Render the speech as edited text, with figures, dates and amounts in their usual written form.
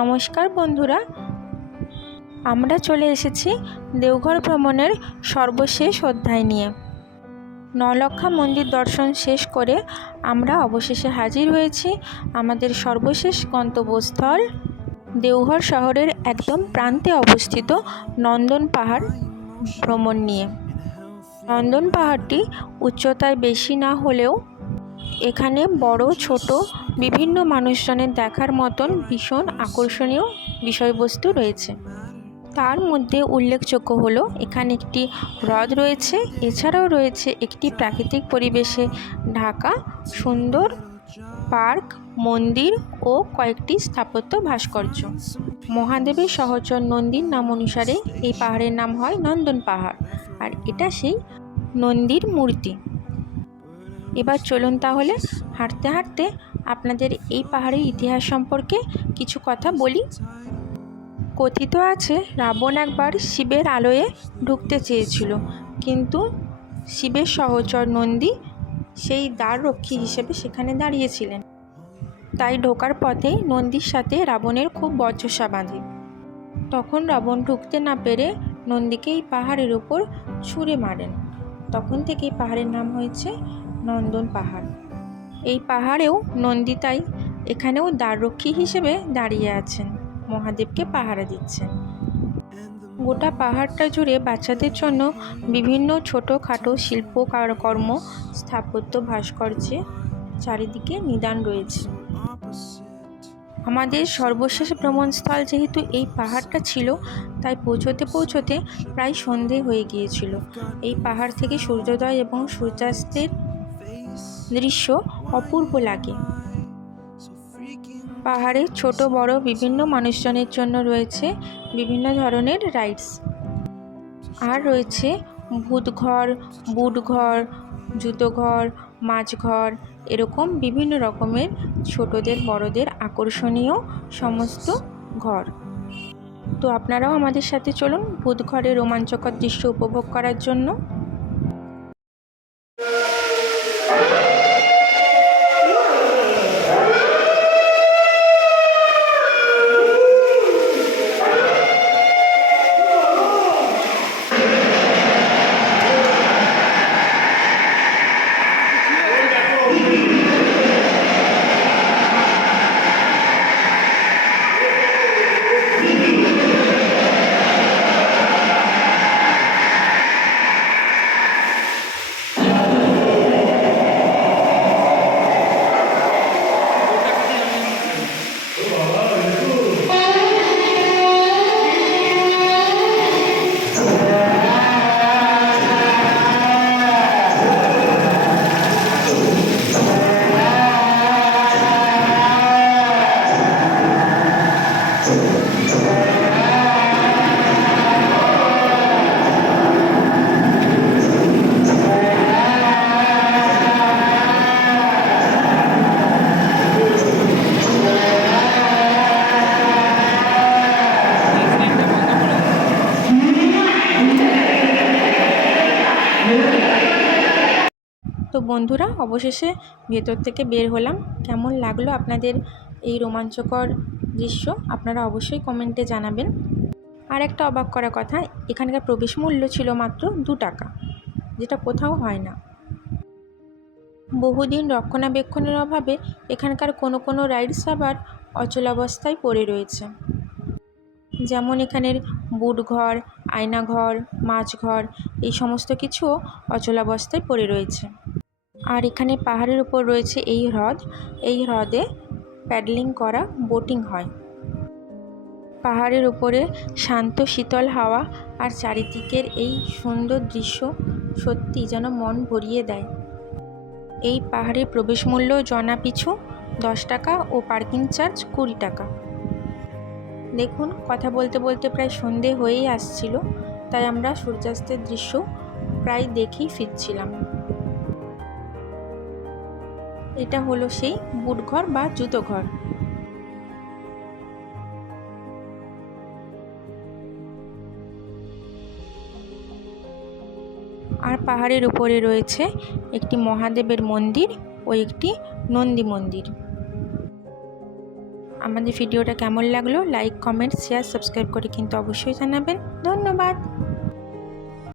নমস্কার বন্ধুরা, আমরা চলে এসেছি দেওঘর ভ্রমণের সর্বশেষ অধ্যায় নিয়ে। নলক্ষা মন্দির দর্শন শেষ করে আমরা অবশেষে হাজির হয়েছি আমাদের সর্বশেষ গন্তব্যস্থল দেওঘর শহরের একদম প্রান্তে অবস্থিত নন্দন পাহাড় ভ্রমণ নিয়ে। নন্দন পাহাড়টি উচ্চতায় বেশি না হলেও এখানে বড় ছোট বিভিন্ন মানুষজনের দেখার মতন ভীষণ আকর্ষণীয় বিষয়বস্তু রয়েছে। তার মধ্যে উল্লেখযোগ্য হলো এখানে একটি হ্রদ রয়েছে, এছাড়াও রয়েছে একটি প্রাকৃতিক পরিবেশে ঢাকা সুন্দর পার্ক, মন্দির ও কয়েকটি স্থাপত্য ভাস্কর্য। মহাদেবের সহচর নন্দীর নাম অনুসারে এই পাহাড়ের নাম হয় নন্দন পাহাড়, আর এটা সেই নন্দীর মূর্তি। এবার চলুন তাহলে হাঁটতে হাঁটতে আপনাদের এই পাহাড়ের ইতিহাস সম্পর্কে কিছু কথা বলি। কথিত আছে রাবণ একবার শিবের আলয়ে ঢুকতে চেয়েছিল, কিন্তু শিবের সহচর নন্দী সেই দ্বার রক্ষী হিসেবে সেখানে দাঁড়িয়েছিলেন। তাই ঢোকার পথেই নন্দীর সাথে রাবণের খুব বচসা বাঁধে। তখন রাবণ ঢুকতে না পেরে নন্দীকে এই পাহাড়ের উপর ছুঁড়ে মারেন। তখন থেকেই পাহাড়ের নাম হয়েছে নন্দন পাহাড়। এই পাহাড়েও নন্দী তাই এখানেও দ্বাররক্ষী হিসেবে দাঁড়িয়ে আছেন, মহাদেবকে পাহারা দিচ্ছেন। গোটা পাহাড়টা জুড়ে বাচ্চাদের জন্য বিভিন্ন ছোটোখাটো শিল্প কর্ম স্থাপত্য ভাস্কর্যে চারিদিকে নিদান রয়েছে। আমাদের সর্বশেষ ভ্রমণস্থল যেহেতু এই পাহাড়টা ছিল, তাই পৌঁছতে প্রায় সন্ধে হয়ে গিয়েছিল। এই পাহাড় থেকে সূর্যোদয় এবং সূর্যাস্তের দৃশ্য অপূর্ব লাগে। পাহাড়ে ছোট বড় বিভিন্ন মানুষজনের জন্য রয়েছে বিভিন্ন ধরনের রাইডস, আর রয়েছে ভূতঘর, বুটঘর, জুতোঘর, মাছঘর, এরকম বিভিন্ন রকমের ছোটদের বড়দের আকর্ষণীয় সমস্ত ঘর। তো আপনারাও আমাদের সাথে চলুন ভূতঘরের রোমাঞ্চকর দৃশ্য উপভোগ করার জন্য। তো বন্ধুরা, অবশেষে ভেতর থেকে বের হলাম। কেমন লাগলো আপনাদের এই রোমাঞ্চকর দৃশ্য আপনারা অবশ্যই কমেন্টে জানাবেন। আর একটা অবাক করা কথা, এখানকার প্রবেশ মূল্য ছিল মাত্র 2 টাকা, যেটা কোথাও হয় না। বহুদিন রক্ষণাবেক্ষণের অভাবে এখানকার কোনো রাইডস আবার অচলাবস্থায় পড়ে রয়েছে। যেমন এখানের বুটঘর, আয়নাঘর, মাছঘর, এই সমস্ত কিছুও অচলাবস্থায় পড়ে রয়েছে। আর এখানে পাহাড়ের উপর রয়েছে এই হ্রদ, এই হ্রদে প্যাডলিং করা বোটিং হয়। পাহাড়ের উপরে শান্ত শীতল হাওয়া আর চারিদিকের এই সুন্দর দৃশ্য সত্যি যেন মন ভরিয়ে দেয়। এই পাহাড়ের প্রবেশ মূল্য জনাপিছু 10 টাকা ও পার্কিং চার্জ 20 টাকা। দেখুন, কথা বলতে বলতে প্রায় সন্ধে হয়েই আসছিল, তাই আমরা সূর্যাস্তের দৃশ্য প্রায় দেখেই ফিরছিলাম। এটা হলো সেই বুটঘর বা জুতোঘর। আর পাহাড়ের উপরে রয়েছে একটি মহাদেবের মন্দির ও একটি নন্দী মন্দির। আমাদের ভিডিওটা কেমন লাগলো লাইক কমেন্ট শেয়ার সাবস্ক্রাইব করে কিন্তু অবশ্যই জানাবেন। ধন্যবাদ।